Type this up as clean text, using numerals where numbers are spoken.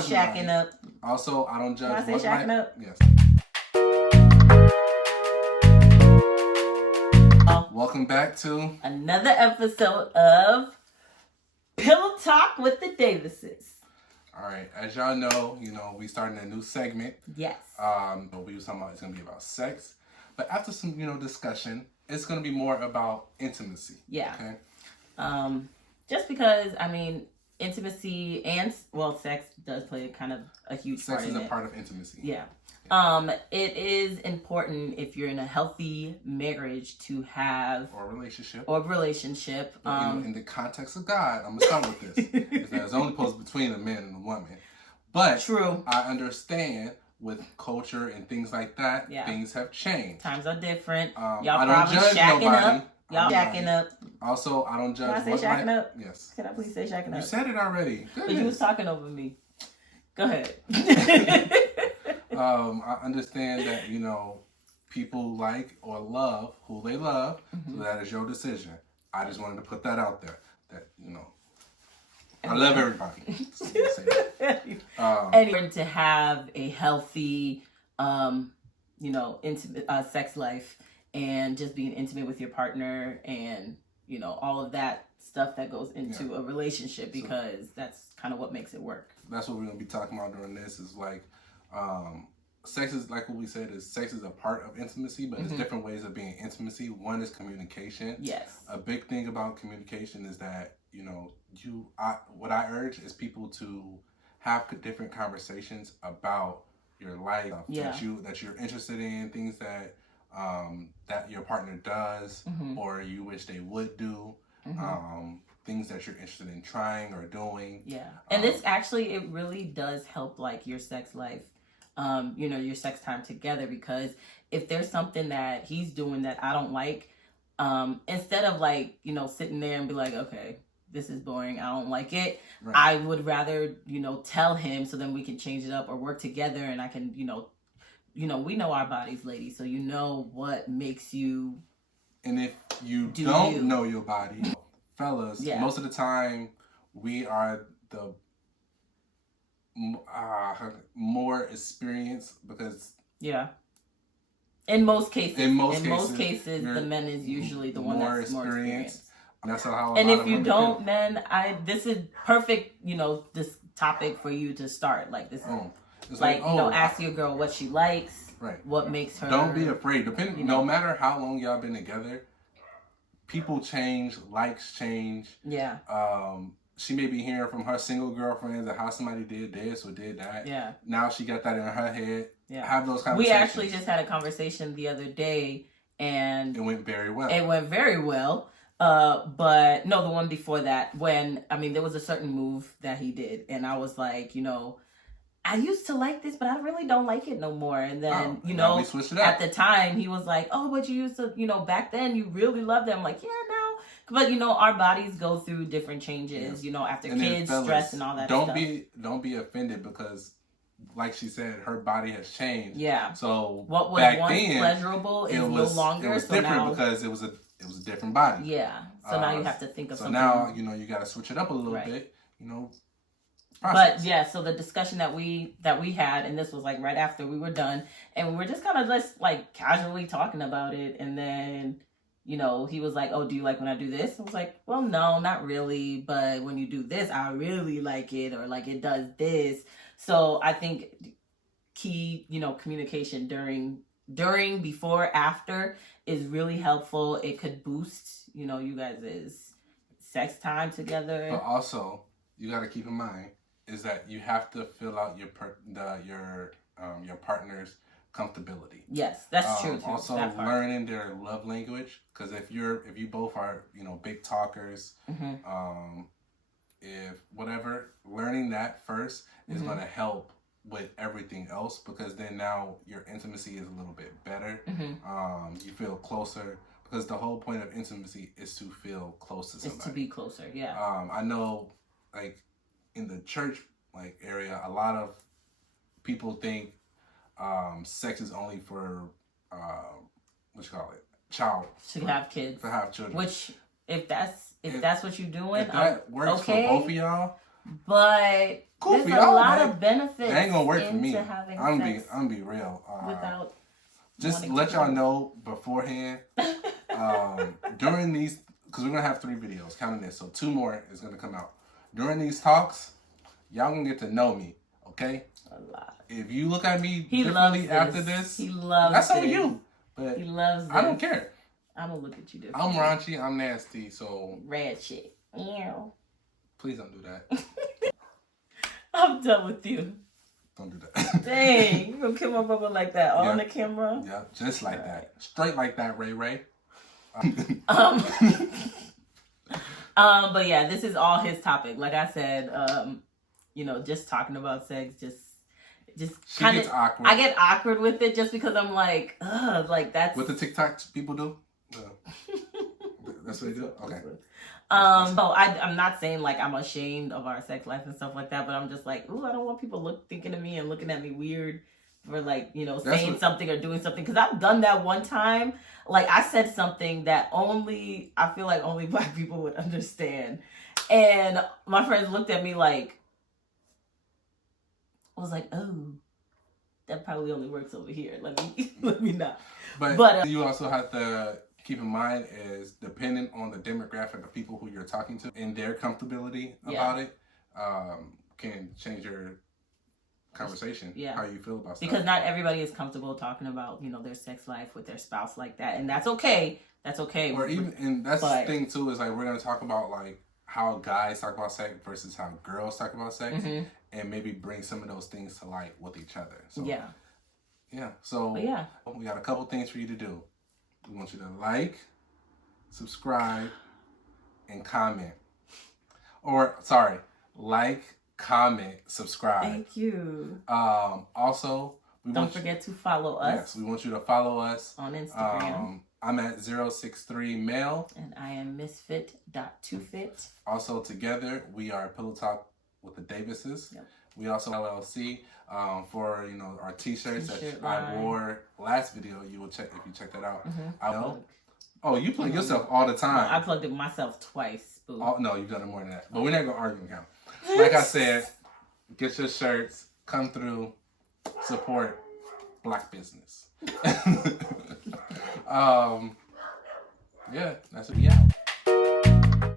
Shacking up. Also, I don't judge. Can I say shacking up? Yes. Welcome back to another episode of Pillow Talk with the Davises. All right, as y'all know, we starting a new segment. Yes. We was talking about it's gonna be about sex, but after some discussion, it's gonna be more about intimacy. Yeah. Okay. Just because intimacy and sex does play kind of a huge part in it. Sex is a part of intimacy. Yeah. It is important if you're in a healthy marriage to have or relationship. But, in the context of God, I'm gonna start with this. Because it's only supposed between a man and a woman. But true. I understand with culture and things like that, things have changed. Times are different. Y'all I don't judge nobody. Up. Y'all shacking up. Also, I don't judge. Can I say shacking up? Yes. Can I please say shacking up? You said it already. But you was talking over me. Go ahead. I understand that, people like or love who they love, so that is your decision. I just wanted to put that out there. That, I love everybody. And to have a healthy, intimate sex life and just being intimate with your partner and, all of that stuff that goes into a relationship because that's kind of what makes it work. That's what we're going to be talking about during this is like, sex is like what we said is sex is a part of intimacy, but there's different ways of being intimacy. One is communication. Yes. A big thing about communication is that, what I urge is people to have different conversations about your life that you're interested in, things that that your partner does or you wish they would do, things that you're interested in trying or doing. Yeah. And it really does help like your sex life, your sex time together, because if there's something that he's doing that I don't like, instead of like, sitting there and be like, okay, this is boring, I don't like it. Right. I would rather, tell him so then we can change it up or work together and I can, we know our bodies, ladies, so what makes you. And if you don't know your body, fellas, most of the time we are the more experienced because in most cases the men is usually the one that's more experienced. That's how. And if you don't, men, this is perfect. This topic for you to start like this. Ask your girl what she likes. Right. What makes her. Don't be afraid. No matter how long y'all been together, people change. Likes change. Yeah. She may be hearing from her single girlfriends that how somebody did this or did that. Yeah. Now she got that in her head. Yeah. Have those conversations. We actually just had a conversation the other day, and it went very well. But no, the one before that, when there was a certain move that he did, and I was like, I used to like this, but I really don't like it no more. And then, we switched it up. At the time, he was like, oh, but you used to, back then you really loved them. I'm like, yeah, no. But, our bodies go through different changes, after and kids, fellas, stress, and all that stuff. Don't be offended because, like she said, her body has changed. Yeah. So what was back once then, pleasurable is no longer. It was different because it was a different body. Yeah. So now you have to think of something. So now, you got to switch it up a little bit, Process. But so the discussion that we had, and this was like right after we were done, and we were just kind of just like casually talking about it, and then he was like, oh, do you like when I do this? I was like, well, no, not really, but when you do this, I really like it, or like it does this. So I think key, communication during, before, after is really helpful. It could boost, you guys' sex time together. But also, you got to keep in mind is that you have to fill out your partner's comfortability. Yes, that's true too. Also, learning their love language, because if you both are big talkers, if whatever, learning that first is going to help with everything else, because then now your intimacy is a little bit better. You feel closer, because the whole point of intimacy is to feel close to somebody. It's to be closer, yeah. I know, like, in the church area, a lot of people think sex is only for to have kids, to have children. Which if that's what you're doing, if that works for both of y'all, But cool there's for a y'all, lot man. of benefits. That ain't gonna work for me. Having I'm sex be real. without just let y'all know beforehand. During these, because we're gonna have 3 videos, counting this, so 2 more is gonna come out. During these talks, y'all gonna get to know me, okay? A lot. If you look at me differently after this, he loves that's on this. you. But he loves this. I don't care. I'm gonna look at you differently. I'm raunchy. I'm nasty. So red shit. Ew. Please don't do that. I'm done with you. Don't do that. Dang, you gonna kill my brother like that on the camera? Yeah, just like that. Straight like that, Ray Ray. But yeah, this is all his topic. Like I said, you know, just talking about sex, just kind of awkward. I get awkward with it just because I'm like, ugh, like that's what the TikTok people do. That's what they do. Okay. So I'm not saying like I'm ashamed of our sex life and stuff like that, but I'm just like, ooh, I don't want people thinking of me and looking at me weird for like, you know, saying something or doing something. Because I've done that one time. Like I said something that I feel like only Black people would understand. And my friends looked at me like, I was like, oh, that probably only works over here. Let me not. But you also have to keep in mind is dependent on the demographic of people who you're talking to and their comfortability about it can change your conversation. Yeah. How you feel about stuff. Because not everybody is comfortable talking about, you know, their sex life with their spouse like that. And that's okay. That's okay. Or even, and that's the thing too, is like we're going to talk about like how guys talk about sex versus how girls talk about sex. Mm-hmm. And maybe bring some of those things to light with each other. So, yeah. So we got a couple things for you to do. We want you to like, subscribe, and comment. Like, comment, subscribe. Thank you. Also, don't forget to follow us. Yes, we want you to follow us on Instagram. I'm at 063mail. And I am misfit.tofit. Also, together, we are Pillow Talk with the Davises. Yep. We also LLC for, you know, our t-shirts that I wore last video. You will check if you check that out. Mm-hmm. I know. Oh, you plug yourself all the time. No, I plugged it myself twice. Oh, no, you've done it more than that. But we're not gonna argue count. Like I said, get your shirts, come through, support Black business. Yeah, that's what we out.